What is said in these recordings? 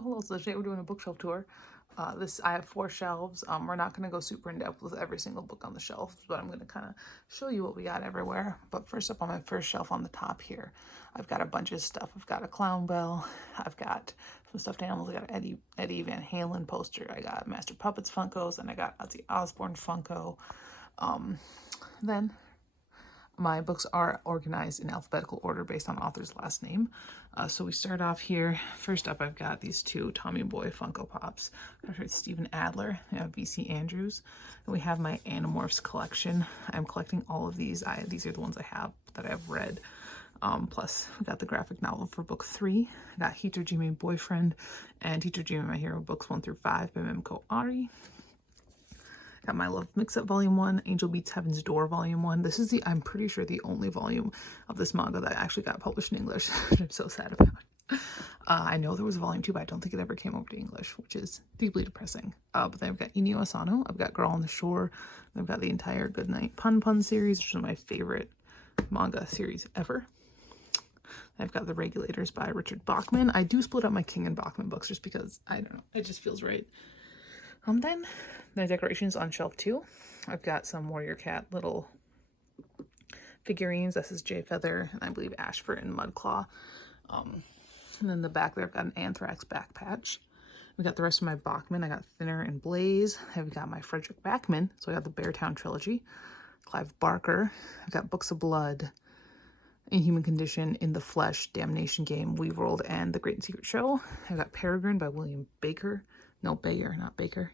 hello. So today we're doing a bookshelf tour. I have 4 shelves. We're not going to go super in depth with every single book on the shelf, but I'm going to kind of show you what we got everywhere. But first up on my first shelf on the top here, I've got a bunch of stuff. I've got a clown bell. I've got some stuffed animals. I got an Eddie Van Halen poster. I got Master Puppets Funkos, and I got Ozzy Osbourne Funko. Then my books are organized in alphabetical order based on author's last name. So we start off here. First up, I've got these 2 Tommy Boy Funko Pops. It's Stephen Adler. I have VC Andrews. And we have my Animorphs collection. I'm collecting all of these. These are the ones I have that I've read. Plus, we got the graphic novel for book 3. I got Hitojime Boyfriend and Hitojime My Hero books 1 through 5 by Memko Ari. Got My Love Mix-Up Volume 1, Angel Beats Heaven's Door Volume 1. This is I'm pretty sure the only volume of this manga that actually got published in English, which I'm so sad about. I know there was a Volume 2, but I don't think it ever came over to English, which is deeply depressing. But then I've got Inio Asano, I've got Girl on the Shore, I've got the entire Goodnight Pun Pun series, which is my favorite manga series ever. I've got The Regulators by Richard Bachman. I do split up my King and Bachman books just because, I don't know, it just feels right. Then the decorations on shelf 2. I've got some Warrior Cat little figurines. This is Jay Feather, and I believe Ashford and Mudclaw. And then the back there, I've got an Anthrax back patch. We got the rest of my Bachman. I got Thinner and Blaze. I've got my Frederick Backman. So I got the Beartown trilogy. Clive Barker. I've got Books of Blood, Inhuman Condition, In the Flesh, Damnation Game, Weaveworld, and The Great and Secret Show. I've got Peregrine by William Baker. No, Bayer, not Baker.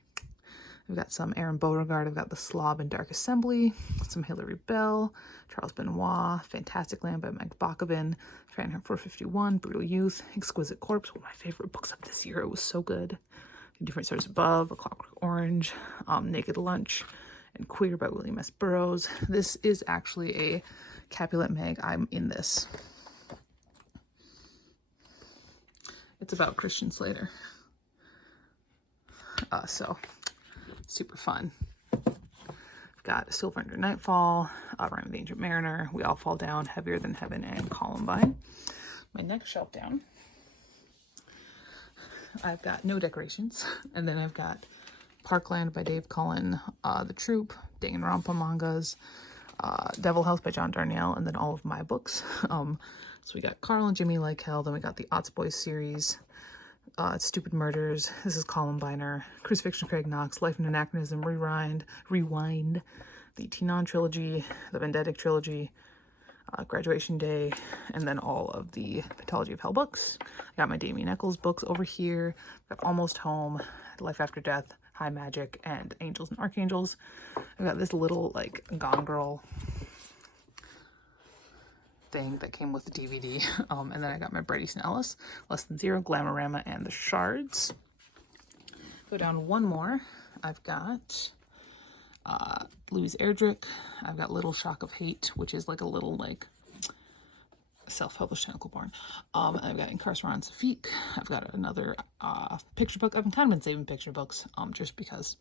I've got some Aaron Beauregard. I've got The Slob and Dark Assembly, some Hilary Bell, Charles Benoit, Fantastic Land by Mike Bakovin, Fahrenheit 451, Brutal Youth, Exquisite Corpse, one of my favorite books of this year. It was so good. Different Stars Above, A Clockwork Orange, Naked Lunch, and Queer by William S. Burroughs. This is actually a Capulet mag. I'm in this. It's about Christian Slater. So super fun. I've got Silver Under Nightfall, Rime of the Ancient Mariner, We All Fall Down, Heavier Than Heaven, and Columbine. My next shelf down, I've got no decorations, and then I've got Parkland by Dave Cullen, The Troop, Danganronpa mangas, Devil House by John Darnielle, and then all of my books. So we got Carl and Jimmy Like Hell, then we got the Otts Boys series, Stupid Murders, this is Columbiner, Crucifixion Craig Knox, Life in Anachronism, Rewind, the Tinon trilogy, the Vendetic trilogy, Graduation Day, and then all of the Mythology of Hell books. I got my Damien Eccles books over here. I've got Almost Home, Life After Death, High Magic, and Angels and Archangels. I've got this little like Gone Girl thing that came with the DVD. And then I got my Bret Easton Ellis, Less Than Zero, Glamorama, and The Shards. Go down one more. I've got Louise Erdrich. I've got Little Shock of Hate, which is like a little like self-published tentacle porn. I've got Incarceration Safik. I've got another picture book. I've kind of been saving picture books just because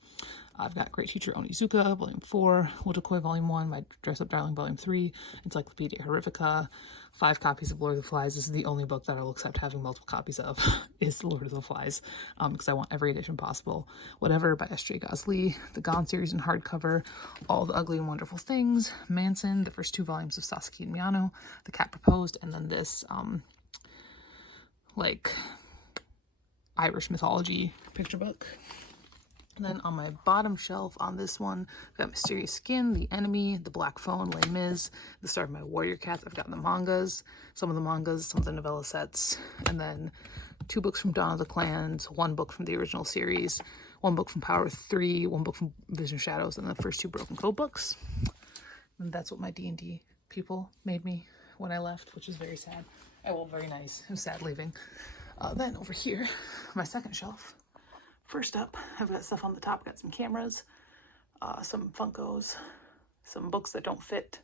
I've got Great Teacher Onizuka, Volume 4, Wotakoi Volume 1, My Dress Up Darling Volume 3, Encyclopedia Horrifica, 5 copies of Lord of the Flies. This is the only book that I will accept having multiple copies of, is Lord of the Flies, because I want every edition possible. Whatever by S.J. Gosley, the Gone series in hardcover, All the Ugly and Wonderful Things, Manson, the first 2 volumes of Sasaki and Miyano, The Cat Proposed, and then this, like, Irish mythology picture book. And then on my bottom shelf on this one, I've got Mysterious Skin, The Enemy, The Black Phone, Les Mis, the start of my Warrior Cats. I've got the mangas, some of the novella sets, and then 2 books from Dawn of the Clans, 1 book from the original series, 1 book from Power 3, 1 book from Vision of Shadows, and the first 2 Broken Code books. And that's what my D&D people made me when I left, which is very sad. Very nice. It was sad leaving. Then over here, my second shelf. First up, I've got stuff on the top. Got some cameras, some Funkos, some books that don't fit,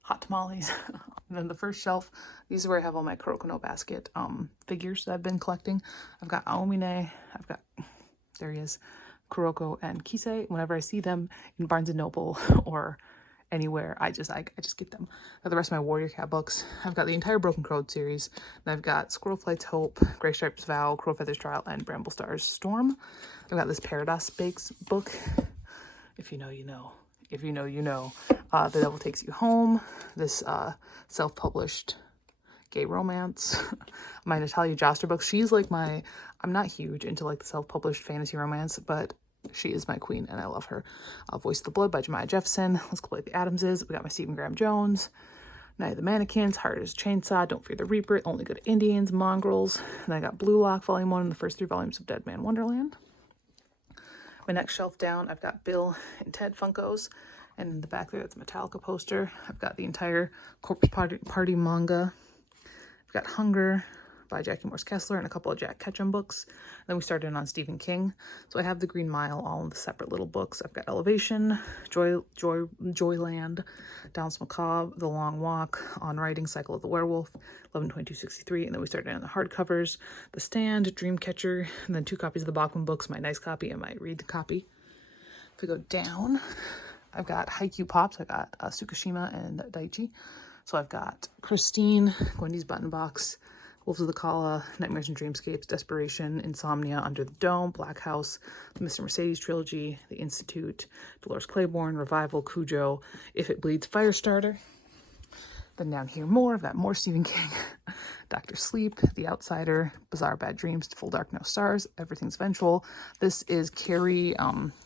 hot tamales. And then the first shelf, these are where I have all my Kuroko no Basket figures that I've been collecting. I've got Aomine, there he is, Kuroko, and Kisei. Whenever I see them in Barnes & Noble or anywhere. I just get them. I've got the rest of my Warrior Cat books. I've got the entire Broken Crowed series. Then I've got Squirrel Flight's Hope, Grey Stripes Vow, Crow Feather's Trial, and Bramble Star's Storm. I've got this Paradise Bakes book. If you know, you know. If you know, you know. The Devil Takes You Home. This self-published gay romance. My Natalia Joster book. She's like my, I'm not huge into like the self-published fantasy romance, but she is my queen and I love her. Voice of the Blood by Jemiah Jefferson. Let's Go Like the Adamses. We got my Stephen Graham Jones. Night of the Mannequins. Hard as Chainsaw. Don't Fear the Reaper. Only Good Indians. Mongrels. And I got Blue Lock Volume 1 and the first 3 volumes of Dead Man Wonderland. My next shelf down, I've got Bill and Ted Funkos. And in the back there, that's a Metallica poster. I've got the entire Corpse Party manga. I've got Hunger by Jackie Morse Kessler and a couple of Jack Ketchum books. And then we started in on Stephen King. So I have the Green Mile all in the separate little books. I've got Elevation, Joyland, Downs Macabre, The Long Walk, On Writing, Cycle of the Werewolf, 11/22/63. And then we started on the hardcovers, The Stand, Dreamcatcher, and then 2 copies of the Bachman books, my nice copy and my read copy. If we go down, I've got Haikyuu Pops. I've got Tsukishima and Daichi. So I've got Christine, Wendy's Button Box, Wolves of the Kala, Nightmares and Dreamscapes, Desperation, Insomnia, Under the Dome, Black House, the Mr. Mercedes Trilogy, The Institute, Dolores Claiborne, Revival, Cujo, If It Bleeds, Firestarter. Then down here more, I've got more Stephen King, Dr. Sleep, The Outsider, Bizarre Bad Dreams, Full Dark No Stars, Everything's Vengeful. This is Carrie,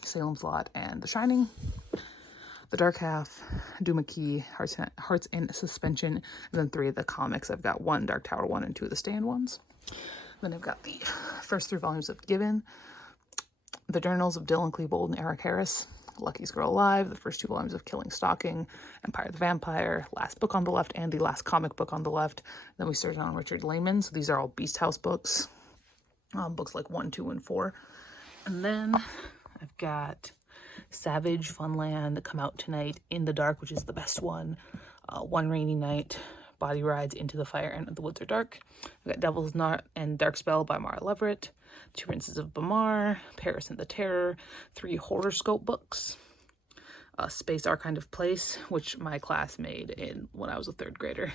Salem's Lot, and The Shining. The Dark Half, Duma Key, Hearts in Suspension, and then 3 of the comics. I've got 1 Dark Tower 1 and 2 of the Stand ones. Then I've got the first 3 volumes of Given, the journals of Dylan Klebold and Eric Harris, Lucky's Girl Alive, the first 2 volumes of Killing Stalking, Empire the Vampire, last book on the left, and the last comic book on the left. Then we started on Richard Lehman, so these are all Beast House books, books like 1, 2, and 4. And then I've got Savage, Funland, Come Out Tonight, In the Dark, which is the best one, One Rainy Night, Body Rides, Into the Fire, and The Woods Are Dark. We've got Devil's Knot and Dark Spell by Mara Leverett, 2 Princes of Bamar, Paris and the Terror, 3 Horoscope books, Space Our Kind of Place, which my class made when I was a 3rd grader,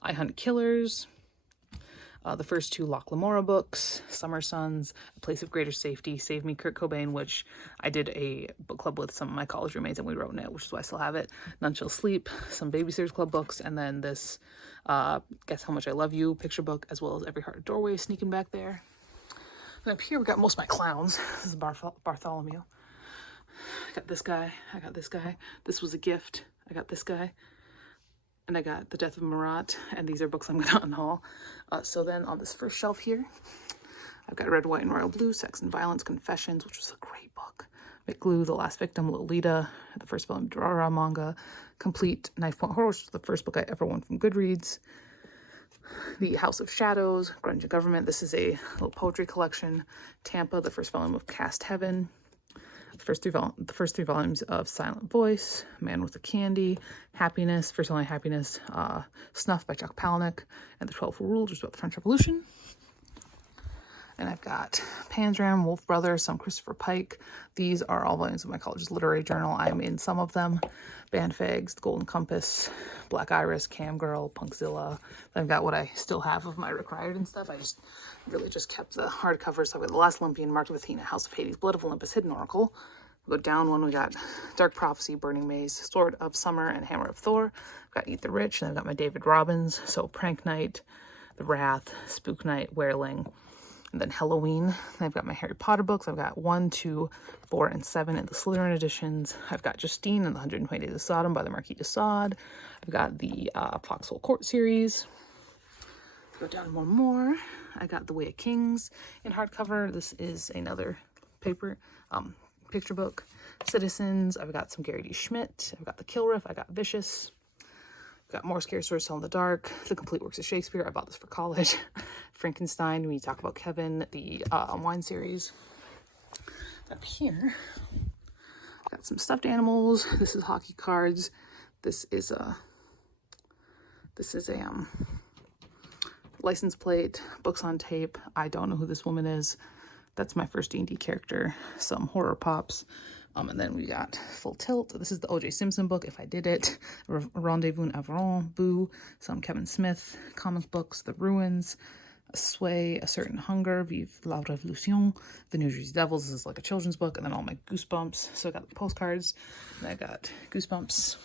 I Hunt Killers, the first 2 Locke Lamora books, Summer Sons, A Place of Greater Safety, Save Me Kurt Cobain, which I did a book club with some of my college roommates and we wrote in it, which is why I still have it. None Shall Sleep, some Babysitters Club books, and then this Guess How Much I Love You picture book, as well as Every Heart a Doorway sneaking back there. And up here we got most of my clowns. This is Bartholomew. I got this guy. I got this guy. This was a gift. I got this guy. And I got The Death of Marat, and these are books I'm going to unhaul. So then on this first shelf here, I've got Red, White, and Royal Blue, Sex and Violence, Confessions, which was a great book. McGlue, The Last Victim, Lolita, the first volume, Durara manga, Complete Knife Point Horror, which was the first book I ever won from Goodreads. The House of Shadows, Grunge and Government. This is a little poetry collection. Tampa, the first volume of Cast Heaven. The first three volumes of Silent Voice, Man with a Candy, Happiness, First Only Happiness, Snuff by Chuck Palahniuk, and The 12 Rules, which is about the French Revolution. And I've got Panzram, Wolf Brothers, some Christopher Pike. These are all volumes of my college's literary journal. I'm in some of them. Bandfags, The Golden Compass, Black Iris, Cam Girl, Punkzilla. Then I've got what I still have of my Rick Riordan stuff. I really just kept the hardcovers. So I've got The Last Olympian, Mark of Athena, House of Hades, Blood of Olympus, Hidden Oracle. We go down one, we got Dark Prophecy, Burning Maze, Sword of Summer, and Hammer of Thor. I've got Eat the Rich, and I've got my David Robbins. So Prank Night, The Wrath, Spook Night, Wereling. And then Halloween. And I've got my Harry Potter books. I've got 1, 2, 4, and 7 in the Slytherin editions. I've got Justine and the 120 Days of Sodom by the Marquis de Sade. I've got the Foxhole Court series. Go down one more. I got The Way of Kings in hardcover. This is another picture book. Citizens. I've got some Gary D. Schmidt. I've got The Kill Riff. I got Vicious. Got more Scary Stories Tell in the Dark, The Complete Works of Shakespeare. I bought this for college. Frankenstein, we talk about Kevin, the wine series. Up here, got some stuffed animals. This is hockey cards. This is a license plate, books on tape. I don't know who this woman is. That's my first D&D character. Some horror pops. And then we got Full Tilt. This is the O.J. Simpson book, If I Did It. Rendezvous en Avant, Boo. Some Kevin Smith comic books, The Ruins, A Sway, A Certain Hunger, Vive la Revolution, The New Jersey Devils. This is like a children's book. And then all my Goosebumps. So I got the postcards. And I got Goosebumps.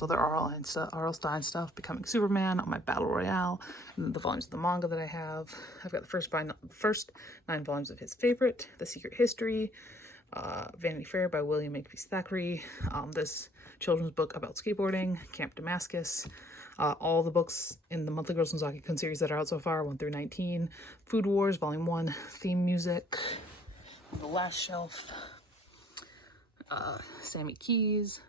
Other R.L. Stine stuff, Becoming Superman, on my Battle Royale, and then the volumes of the manga that I have. I've got the first 9 volumes of his favorite, The Secret History, Vanity Fair by William Makepeace Thackeray, this children's book about skateboarding, Camp Damascus, all the books in the Monthly Girls and Zaki-kun series that are out so far, 1 through 19, Food Wars, Volume 1, theme music. On the last shelf, Sammy Keys,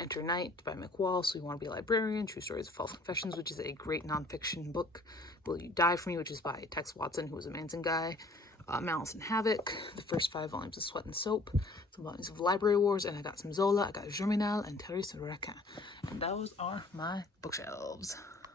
Enter Night by McWall, So You Want to Be a Librarian, True Stories of False Confessions, which is a great nonfiction book, Will You Die For Me, which is by Tex Watson, who was a Manson guy, Malice and Havoc, the first 5 volumes of Sweat and Soap, some volumes of Library Wars, and I got some Zola, I got Germinal, and Therese Requin. And those are my bookshelves.